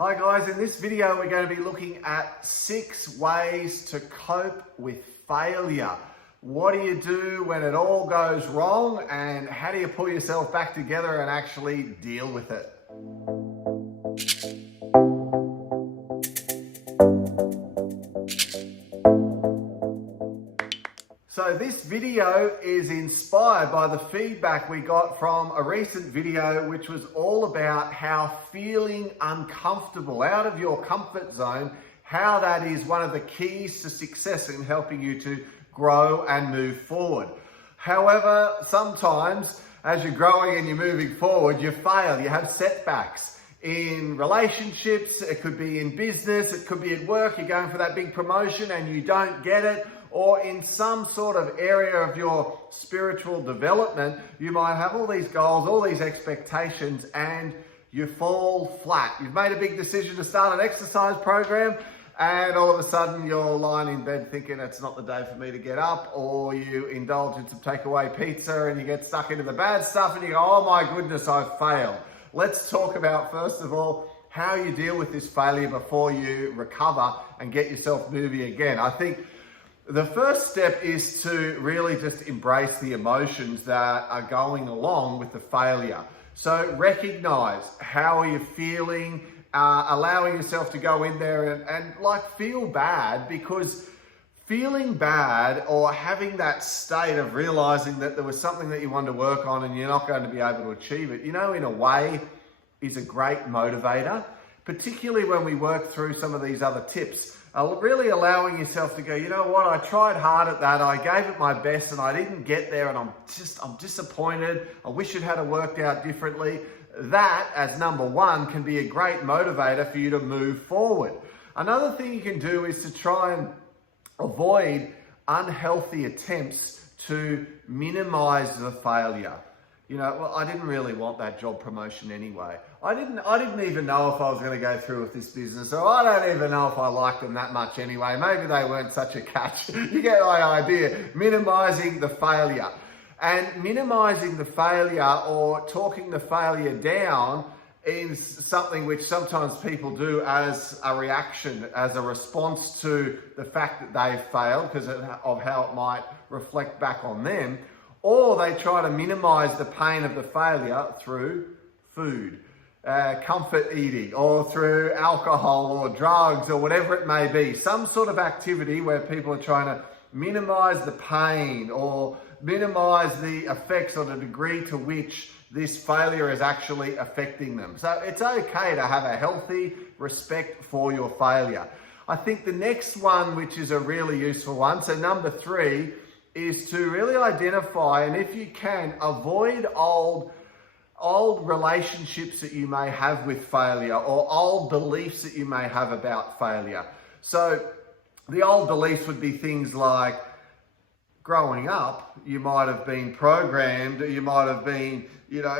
Hi guys, in this video we're going to be looking at 6 ways to cope with failure. What do you do when it all goes wrong, and how do you pull yourself back together and actually deal with it? So this video is inspired by the feedback we got from a recent video which was all about how feeling uncomfortable, out of your comfort zone, how that is one of the keys to success in helping you to grow and move forward. However, sometimes as you're growing and you're moving forward, you fail, you have setbacks. In relationships, it could be in business, it could be at work, you're going for that big promotion and you don't get it. Or in some sort of area of your spiritual development, you might have all these goals, all these expectations, and you fall flat. You've made a big decision to start an exercise program, and all of a sudden you're lying in bed thinking it's not the day for me to get up, or you indulge in some takeaway pizza and you get stuck into the bad stuff and you go, oh my goodness, I've failed. Let's talk about, first of all, how you deal with this failure before you recover and get yourself moving again. I think the first step is to really just embrace the emotions that are going along with the failure. So recognize, how are you feeling, allowing yourself to go in there and feel bad, because feeling bad or having that state of realizing that there was something that you wanted to work on and you're not going to be able to achieve it, in a way is a great motivator, particularly when we work through some of these other tips. Really allowing yourself to go, you know what, I tried hard at that, I gave it my best and I didn't get there and I'm disappointed, I wish it had worked out differently. That, as number one, can be a great motivator for you to move forward. Another thing you can do is to try and avoid unhealthy attempts to minimize the failure. Well, I didn't really want that job promotion anyway. I didn't even know if I was going to go through with this business, or I don't even know if I liked them that much anyway. Maybe they weren't such a catch. You get my idea. Minimizing the failure. And minimizing the failure or talking the failure down is something which sometimes people do as a reaction, as a response to the fact that they've failed because of how it might reflect back on them. Or they try to minimize the pain of the failure through food, comfort eating, or through alcohol or drugs or whatever it may be. Some sort of activity where people are trying to minimize the pain or minimize the effects or the degree to which this failure is actually affecting them. So it's okay to have a healthy respect for your failure. I think the next one, which is a really useful one, so number 3, is to really identify, and if you can, avoid old relationships that you may have with failure or old beliefs that you may have about failure. So the old beliefs would be things like, growing up, you might have been programmed, you might have been,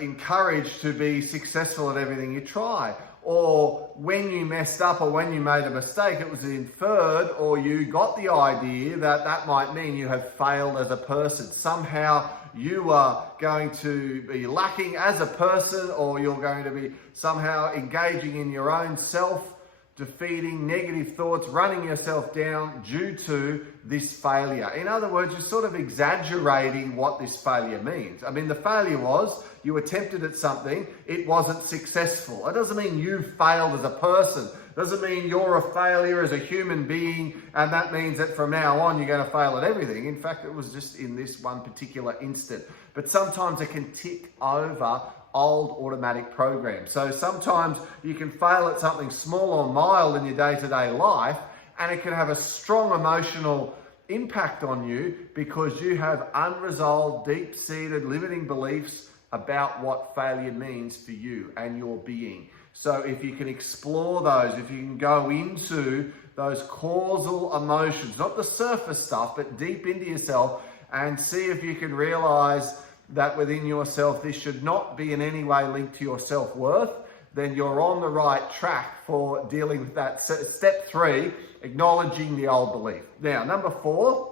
encouraged to be successful at everything you try. Or when you messed up or when you made a mistake, it was inferred or you got the idea that that might mean you have failed as a person. Somehow you are going to be lacking as a person, or you're going to be somehow engaging in your own self-defeating negative thoughts, running yourself down due to this failure. In other words, you're sort of exaggerating what this failure means. I mean, the failure was you attempted at something, it wasn't successful. It doesn't mean you failed as a person. It doesn't mean you're a failure as a human being, and that means that from now on you're going to fail at everything. In fact, it was just in this one particular instant. But sometimes it can tick over old automatic programs. So sometimes you can fail at something small or mild in your day-to-day life, and it can have a strong emotional impact on you because you have unresolved, deep-seated, limiting beliefs about what failure means for you and your being. So if you can explore those, if you can go into those causal emotions, not the surface stuff, but deep into yourself, and see if you can realize that within yourself this should not be in any way linked to your self-worth, then you're on the right track for dealing with that. Step 3, acknowledging the old belief. Now, number 4,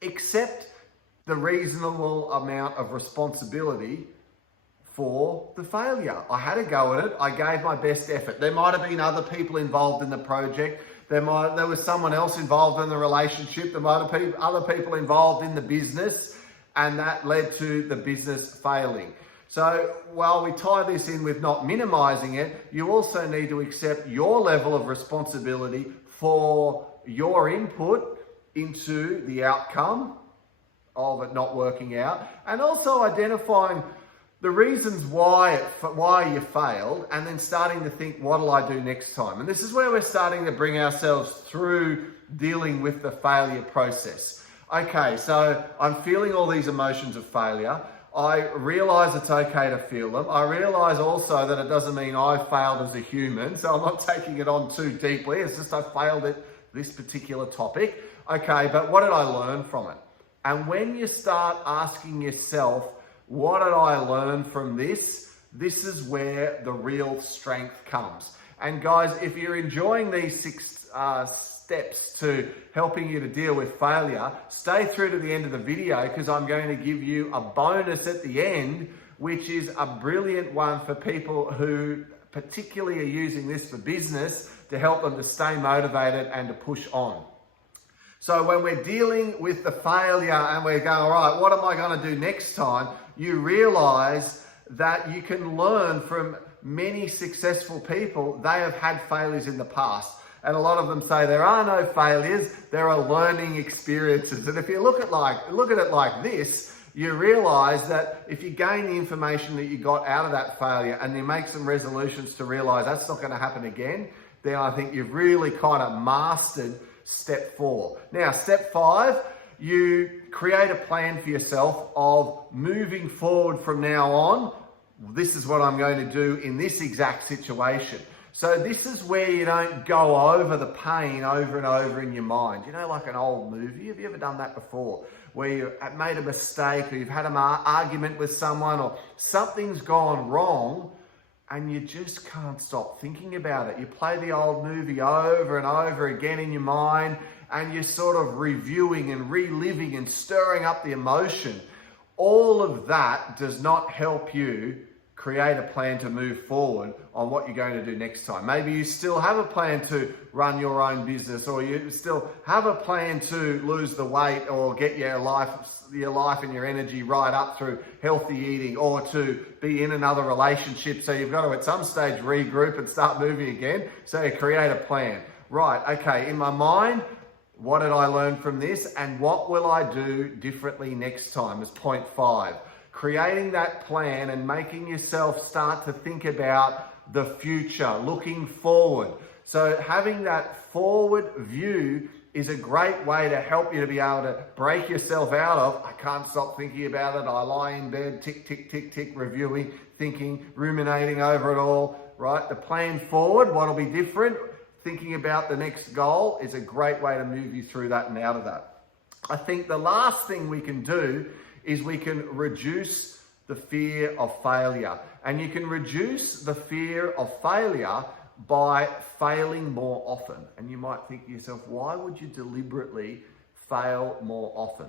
accept the reasonable amount of responsibility for the failure. I had a go at it. I gave my best effort. There might have been other people involved in the project. There was someone else involved in the relationship. There might have been other people involved in the business, and that led to the business failing. So while we tie this in with not minimizing it, you also need to accept your level of responsibility for your input into the outcome of it not working out, and also identifying the reasons why you failed, and then starting to think, what'll I do next time? And this is where we're starting to bring ourselves through dealing with the failure process. Okay, so I'm feeling all these emotions of failure. I realize it's okay to feel them. I realize also that it doesn't mean I failed as a human, so I'm not taking it on too deeply. It's just I failed at this particular topic. Okay, but what did I learn from it? And when you start asking yourself, what did I learn from this? This is where the real strength comes. And guys, if you're enjoying these 6 steps to helping you to deal with failure, stay through to the end of the video, because I'm going to give you a bonus at the end, which is a brilliant one for people who particularly are using this for business to help them to stay motivated and to push on. So when we're dealing with the failure and we're going, all right, what am I going to do next time? You realize that you can learn from many successful people. They have had failures in the past. And a lot of them say there are no failures, there are learning experiences. And if you look at it like this, you realize that if you gain the information that you got out of that failure and you make some resolutions to realize that's not going to happen again, then I think you've really kind of mastered step 4. Now, step 5, you create a plan for yourself of moving forward from now on. This is what I'm going to do in this exact situation. So this is where you don't go over the pain over and over in your mind. You know, like an old movie. Have you ever done that before? Where you made a mistake, or you've had an argument with someone, or something's gone wrong, and you just can't stop thinking about it. You play the old movie over and over again in your mind, and you're sort of reviewing and reliving and stirring up the emotion. All of that does not help you create a plan to move forward on what you're going to do next time. Maybe you still have a plan to run your own business, or you still have a plan to lose the weight or get your life and your energy right up through healthy eating, or to be in another relationship. So you've got to at some stage regroup and start moving again. So you create a plan. Right, okay, in my mind, what did I learn from this, and what will I do differently next time is point 5. Creating that plan and making yourself start to think about the future, looking forward. So having that forward view is a great way to help you to be able to break yourself out of, I can't stop thinking about it, I lie in bed, tick, tick, tick, tick, reviewing, thinking, ruminating over it all, right? The plan forward, what'll be different, thinking about the next goal is a great way to move you through that and out of that. I think the last thing we can do is we can reduce the fear of failure. And you can reduce the fear of failure by failing more often. And you might think to yourself, why would you deliberately fail more often?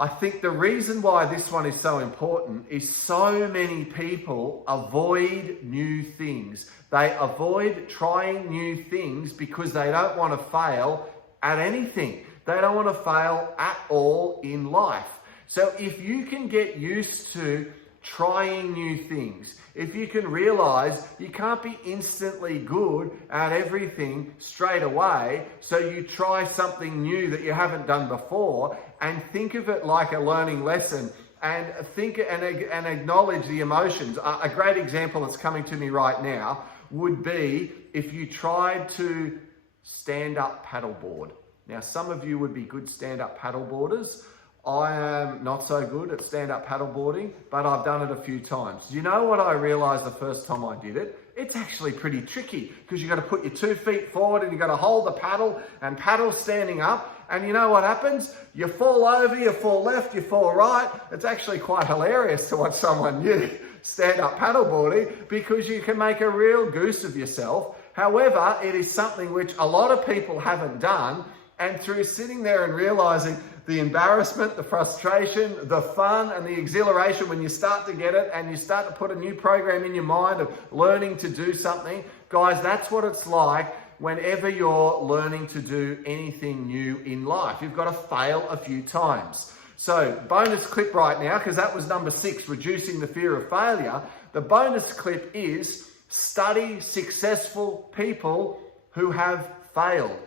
I think the reason why this one is so important is so many people avoid new things. They avoid trying new things because they don't want to fail at anything. They don't want to fail at all in life. So if you can get used to trying new things, if you can realize you can't be instantly good at everything straight away, so you try something new that you haven't done before and think of it like a learning lesson, and think and acknowledge the emotions. A great example that's coming to me right now would be if you tried to stand up paddleboard. Now, some of you would be good stand-up paddleboarders. I am not so good at stand-up paddleboarding, but I've done it a few times. You know what I realized the first time I did it? It's actually pretty tricky, because you've got to put your 2 feet forward and you've got to hold the paddle and paddle standing up. And you know what happens? You fall over, you fall left, you fall right. It's actually quite hilarious to watch someone new stand-up paddleboarding, because you can make a real goose of yourself. However, it is something which a lot of people haven't done. And through sitting there and realizing the embarrassment, the frustration, the fun, and the exhilaration when you start to get it and you start to put a new program in your mind of learning to do something. Guys, that's what it's like whenever you're learning to do anything new in life. You've got to fail a few times. So, bonus clip right now, because that was number 6, reducing the fear of failure. The bonus clip is study successful people who have failed.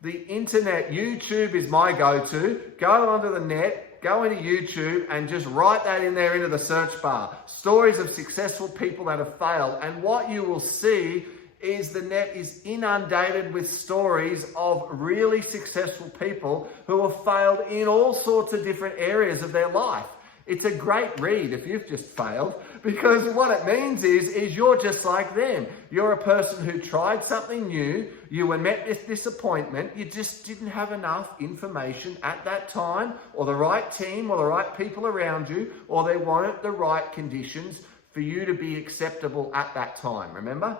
The internet, YouTube is my go-to. Go onto the net, go into YouTube and just write that in there into the search bar. Stories of successful people that have failed. And what you will see is the net is inundated with stories of really successful people who have failed in all sorts of different areas of their life. It's a great read if you've just failed, because what it means is you're just like them. You're a person who tried something new, you were met with disappointment, you just didn't have enough information at that time, or the right team, or the right people around you, or there weren't the right conditions for you to be acceptable at that time, remember?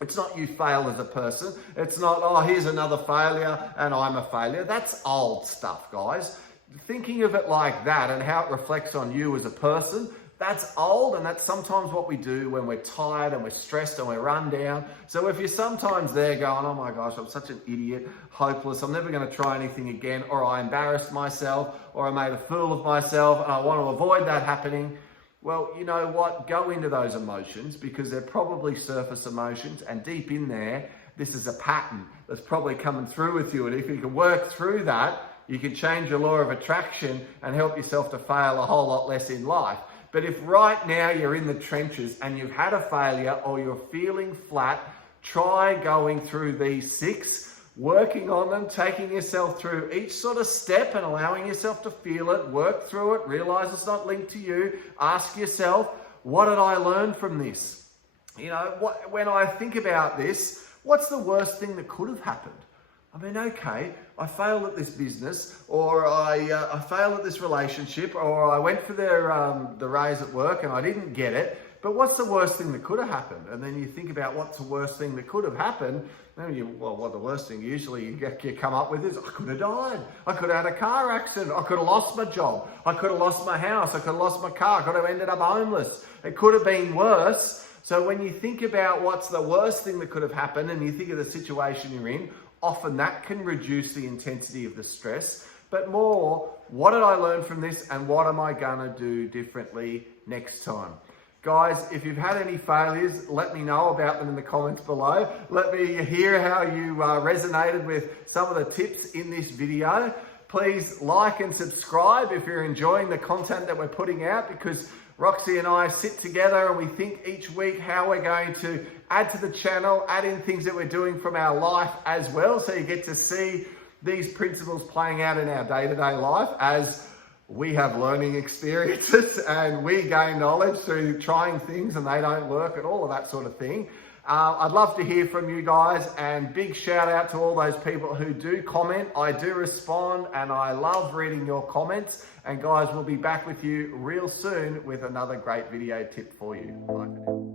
It's not you fail as a person. It's not, oh, here's another failure and I'm a failure. That's old stuff, guys. Thinking of it like that and how it reflects on you as a person, that's old, and that's sometimes what we do when we're tired and we're stressed and we're run down. So if you're sometimes there going, oh my gosh, I'm such an idiot, hopeless, I'm never going to try anything again, or I embarrassed myself, or I made a fool of myself and I want to avoid that happening, well, you know what? Go into those emotions, because they're probably surface emotions, and deep in there, this is a pattern that's probably coming through with you. And if you can work through that, you can change your law of attraction and help yourself to fail a whole lot less in life. But if right now you're in the trenches and you've had a failure or you're feeling flat, try going through these 6, working on them, taking yourself through each sort of step and allowing yourself to feel it, work through it, realize it's not linked to you. Ask yourself, what did I learn from this? You know, when I think about this, what's the worst thing that could have happened? I mean, okay, I failed at this business, or I failed at this relationship, or I went for the raise at work and I didn't get it. But what's the worst thing that could have happened? And then you think about what's the worst thing that could have happened. Well, the worst thing usually you come up with is, I could have died. I could have had a car accident. I could have lost my job. I could have lost my house. I could have lost my car. I could have ended up homeless. It could have been worse. So when you think about what's the worst thing that could have happened and you think of the situation you're in, often that can reduce the intensity of the stress. But more, what did I learn from this and what am I going to do differently next time? Guys, if you've had any failures, let me know about them in the comments below. Let me hear how you resonated with some of the tips in this video. Please like and subscribe if you're enjoying the content that we're putting out, because Roxy and I sit together and we think each week how we're going to add to the channel, add in things that we're doing from our life as well. So you get to see these principles playing out in our day-to-day life as we have learning experiences and we gain knowledge through trying things and they don't work and all of that sort of thing. I'd love to hear from you guys, and big shout out to all those people who do comment. I do respond and I love reading your comments. And guys, we'll be back with you real soon with another great video tip for you. Bye.